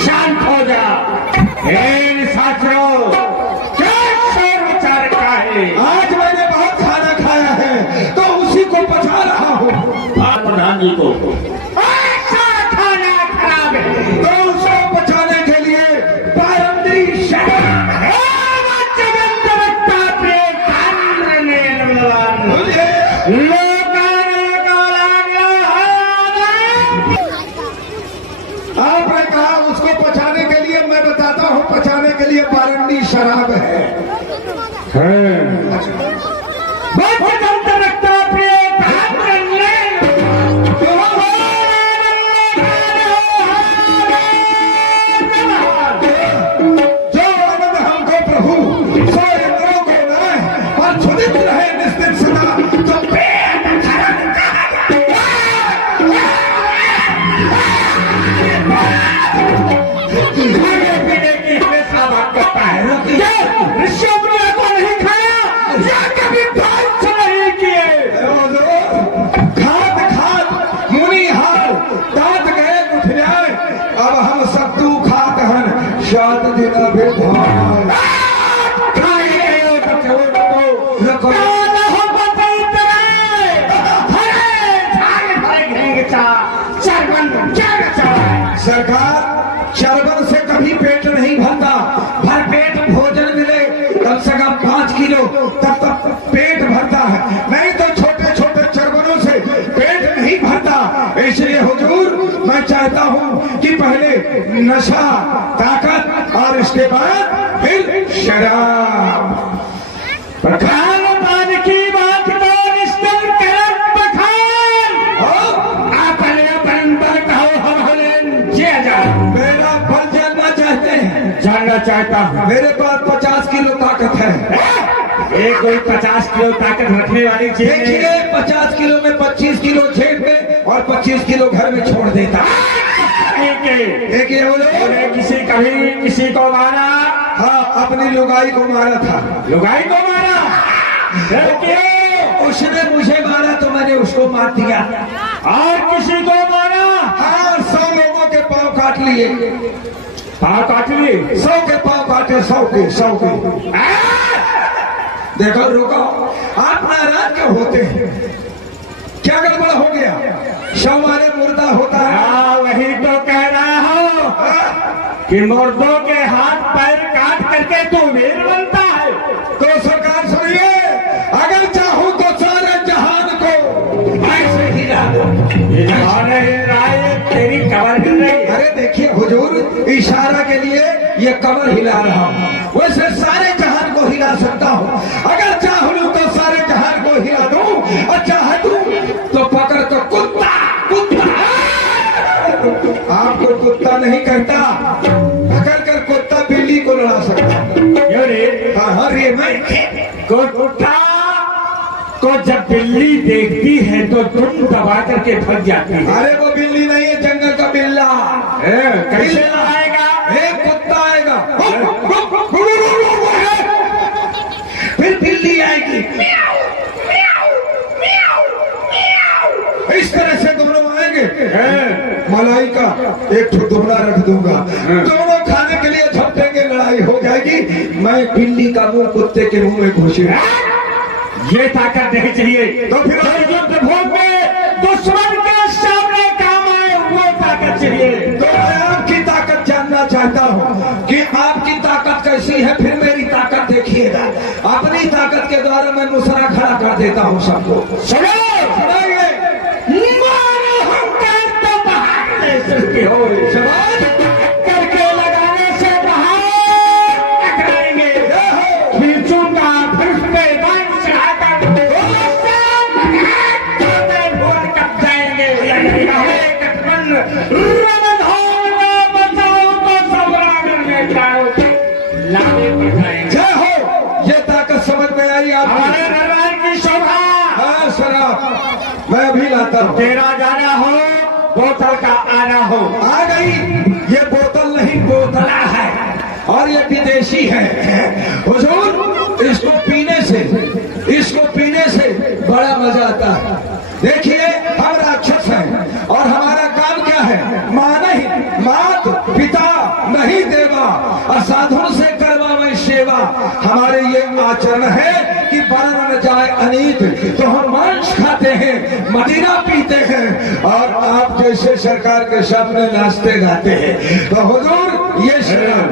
शांत हो जा। साथियों, क्या शोर मचा रखा है? आज मैंने बहुत खाना खाया है तो उसी को पचा रहा हूँ। प्रधान जी को ऐसा खाना खराब है तो उसको पचाने के लिए पारंपरिक आपने कहा उसको पचाने के लिए, मैं बताता हूँ पचाने के लिए पारंडी शराब है। जो आनंद हमको प्रभु सो इंद्रों को न और छुदित रहे निस्तित सदा तो पेट खाने पीने की हमेशा बात करता है। ऋषियों मुनियों को नहीं खाया या कभी भोज नहीं किए। खात खात मुनि हार दांत गए उठ जाए, अब हम सब तू खात हन 7 दिन विधान। सरकार, चरबन से कभी पेट नहीं भरता, भर पेट भोजन मिले कम से कम 5 किलो तब तक पेट भरता है, नहीं तो छोटे छोटे चरबनों से पेट नहीं भरता। इसलिए हुजूर मैं चाहता हूँ कि पहले नशा ताकत और इसके बाद फिर शराब। प्रधान मान की बात तो निश्चल करत बखान। आप अपन बल कहो, हम हलें जिया जा। मेरा बल जानना चाहते हैं? जानना चाहता हूँ। मेरे पास 50 किलो ताकत है। एक कोई 50 किलो ताकत रखने वाली चीज देखिए 50 किलो में 25 किलो जेब में और 25 किलो घर में छोड़ देता। एक ये बोलो, कभी किसी को मारा? हाँ, अपनी लुगाई को मारा था। लुगाई को मारा? उसने मुझे मारा तो मैंने उसको मार दिया। और किसी को मारा? हाँ, 100 लोगों के पाँव काट लिए। पाँव काट लिए? 100 के पाँव काटे, 100 के। देखो रुको, आप नाराज क्यों होते हैं? क्या गड़बड़ हो गया? शव मारे मुर्दा होता है। वही तो कह रहा हूँ कि मुर्दों के हाथ पैर काट करके तू वीर बनता है। तो सरकार सुनिए, अगर चाहूं तो सारे जहान को ऐसे हिला दो। तेरी कमर हिल रही है। अरे देखिए हुजूर, इशारा के लिए ये कमर हिला रहा हूँ, वैसे सारे जहान को हिला सकता हूँ। अगर चाहूं तो सारे जहान को हिला दूं और चाहूं तो पकड़ तो कुत्ता आपको कुत्ता नहीं कहता, पकड़ कर कुत्ता बिल्ली को लड़ा सकता। हाँ रे, मैं कुत्ता को जब बिल्ली देखती है तो तुम दबा करके भाग जाती है। अरे वो बिल्ली नहीं है, जंगल का बिल्ला। कैसे आएगा? एक कुत्ता आएगा, फिर बिल्ली आएगी, इस तरह से दोनों आएंगे। मलाई का एक दुबला रख दूंगा, दोनों खाने के लिए झपटेंगे, लड़ाई हो जाएगी। मैं बिल्ली का मुंह कुत्ते के मुंह में घुसेगा। ये ताकत नहीं चाहिए तो फिर युद्ध भूमि में दुश्मन के सामने काम आए, वो ताकत चाहिए। तो मैं आपकी ताकत जानना चाहता हूँ कि आपकी ताकत कैसी है, फिर मेरी ताकत देखिएगा। अपनी ताकत के द्वारा मैं मुसरा खड़ा कर देता हूँ सबको। सुनाइए, करके लगाने से बाहर टकराएंगे। खींचूंगा फिर मैदान चढ़ाकर कब जाएंगे। बचाओ तो सब में जाओ, लाने पर जाएंगे। जय हो, ये ताकत समझ में आई आपको? हमारे दरबार की शोभा। हाँ शराब मैं अभी लाता हूँ। तेरा जाना हो, बोतल का आना हो। आ गई, ये बोतल नहीं बोतला है और ये विदेशी है। हुजूर, इसको पीने से बड़ा मजा आता है। देखिए हम राक्षस हैं, हमारे ये आचरण है कि वर्ण न जाए अनीत, तो हम मांस खाते हैं, मदिरा पीते हैं और आप जैसे सरकार के सामने नाचते गाते हैं। तो हुजूर ये शराब,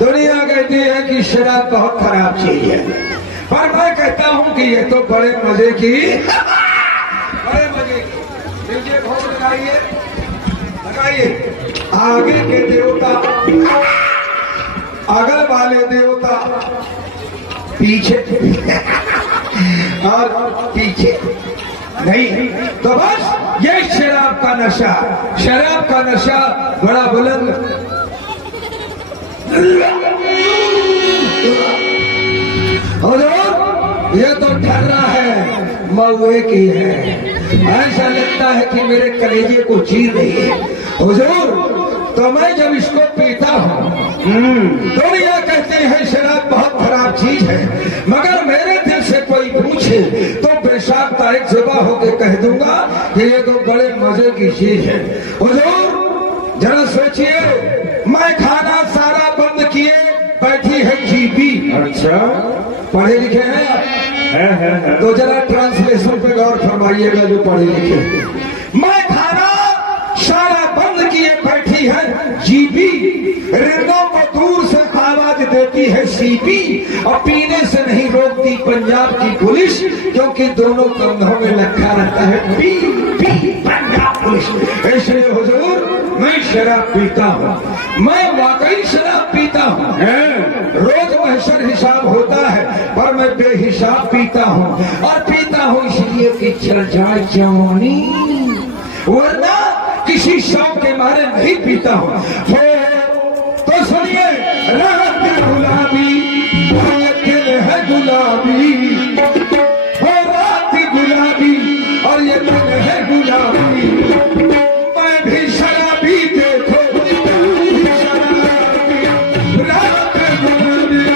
दुनिया कहती है कि शराब बहुत खराब चीज है, पर मैं कहता हूं कि ये तो बड़े मजे की बड़े मजे की। लीजिए भोग लगाइए, लगाइए। आगे के देवता, अगल वाले देवता, पीछे और पीछे नहीं। तो बस ये शराब का नशा, शराब का नशा बड़ा बुलंद। हुजूर ये तो ठर्रा है, महुए की है, ऐसा लगता है कि मेरे कलेजे को चीर रही है। हुजूर तो मैं जब इसको पीता हूँ, दुनिया कहते हैं शराब बहुत खराब चीज है, मगर मेरे दिल से कोई पूछे तो बेशक तारीख जुबा होके कह दूंगा कि ये तो बड़े मजे की चीज है। हुजूर जरा सोचिए, मैं खाना सारा बंद किए बैठी है जीबी। अच्छा, पढ़े लिखे हैं आप? है। तो जरा ट्रांसलेशन पे गौर फरमाइएगा जो पढ़े लिखे। मैं खाना सारा बंद किए बैठी है जीबी, रिंगों को दूर से आवाज देती है सीपी, और पीने से नहीं रोकती पंजाब की पुलिस, क्योंकि दोनों कंधों में लखा रहता है पी पी पंजाब पुलिस। इसलिए हुजूर मैं शराब पीता हूँ, मैं वाकई शराब पीता हूँ। रोज महशर हिसाब होता है, पर मैं बेहिसाब पीता हूँ, और पीता हूँ इसलिए कि चल जाए जवानी, वरना किसी शौक के मारे नहीं पीता हूँ। तो सुनिए, रात गुलाबी दिन है गुलाबी, हो रात गुलाबी और ये दिन है गुलाबी, मैं भी शराबी देखो शराबी, रात गुलाबी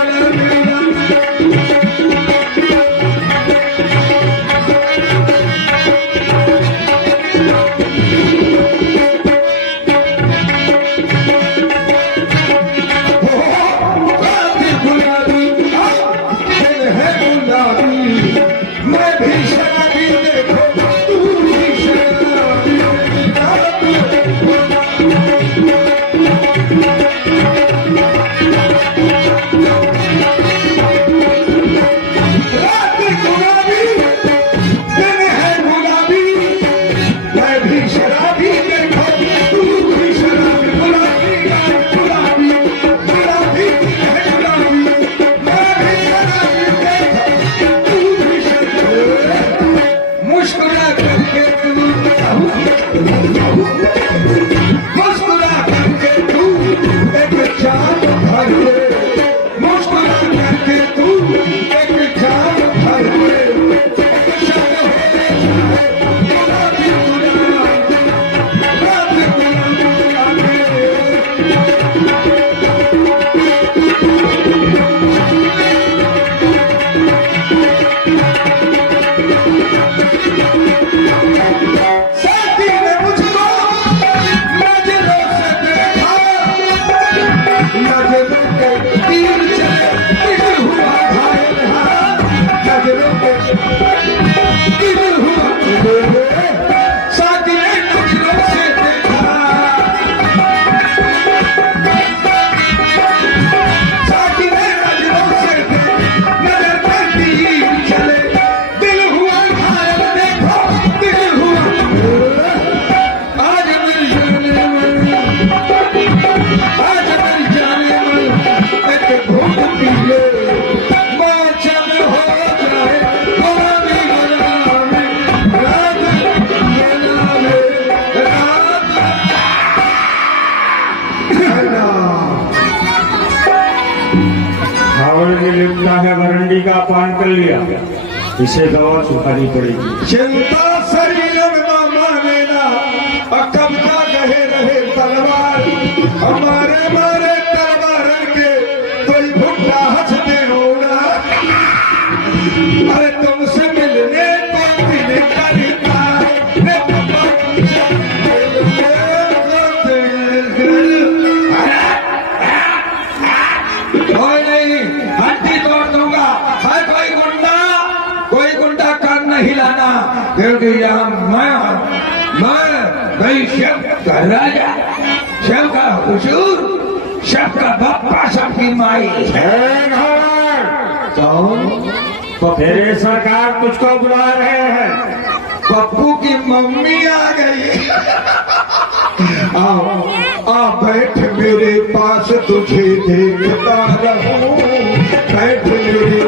लिखता है वरंडी का पान कर लिया, इसे दवा चुकानी पड़ेगी। चिंता शरीर में मानेना, कब्जा गहे रहे तलवार, हमारे मारे तलवार के कोई भुट्टा हंसते होना। अरे तुमसे मिलने को दिल करता नहीं, हड्डी तोड़ क्योंकि यहाँ मैं शिव का राजा, शिव का हुजूर, शिव का बापा, सबकी माई। तो तेरे सरकार तुझको बुला रहे हैं। पप्पू की मम्मी आ गई। आ बैठ मेरे पास, तुझे देखता रहूं। बैठ मेरे,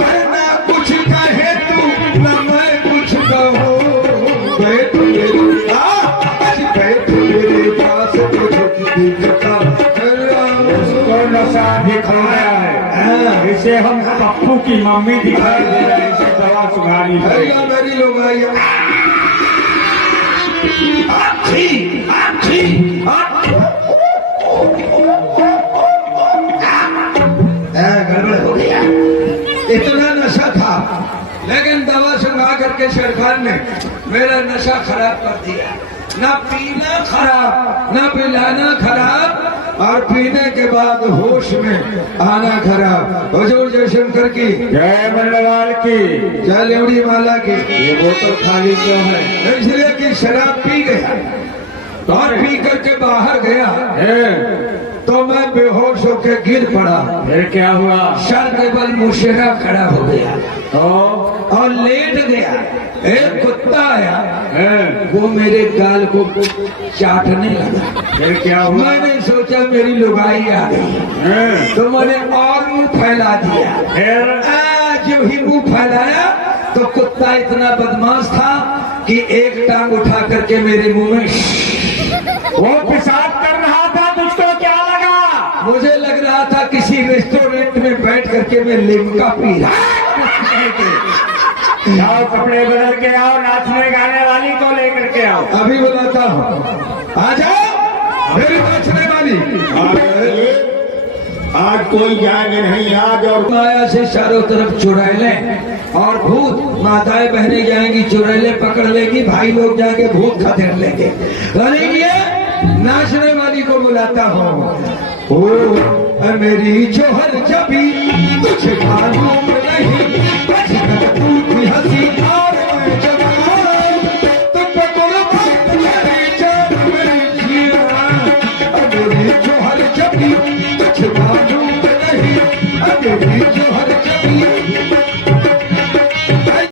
वरना कुछ कहे तू न मैं कुछ कहूं। बैठ मेरे, बैठ मेरे पास, तुझे देखता रहूं। उसको नशा दिखाया है, इसे हम पप्पू की मम्मी दिखाई दे रहे हैं, इसे दवा सुधारनी पड़ेगी। मेरी लोग आई गड़बड़ हो गया। इतना नशा था, लेकिन दवा सुंघा करके सरकार ने मेरा नशा खराब कर दिया। ना पीना खराब, ना पिलाना खराब, और पीने के बाद होश में आना खराब। हुजूर जयशंकर की जय मंडलवाल की, जय लेवड़ी माला की। ये बोतल खाली क्यों है? इसलिए कि शराब पी गया और पी करके बाहर गया तो मैं बेहोश होकर गिर पड़ा। फिर क्या हुआ? सर के बल मुशेरा खड़ा हो गया और लेट गया। एक कुत्ता आया, वो मेरे गाल को चाटने लगा। फिर क्या हुआ? मैंने सोचा मेरी लुगाई आ गई, तो मैंने और मुंह फैला दिया। जब ही मुंह फैलाया तो कुत्ता इतना बदमाश था कि एक टांग उठा करके मेरे मुंह में, वो पेशाब कर रहा था, तुझको क्या लगा? मुझे लग रहा था किसी रेस्टोरेंट में बैठ करके मैं लिमका पी रहा। जाओ कपड़े बदल के आओ, नाचने गाने वाली को लेकर के आओ। अभी बुलाता हूँ, आ जाओ मेरी नाचने वाली। आज कोई जाएंगे नहीं, आज और माया से चारों तरफ चुड़ैले और भूत, माताएं बहनें जाएंगी, चुड़ैले पकड़ लेगी, भाई लोग जाएंगे, भूत खदेड़ लेंगे। ये नाचने वाली को बुलाता हूँ। ओ मेरी जोहर जबी, तुझे मालूम नहीं, बचकर तू भी हंसी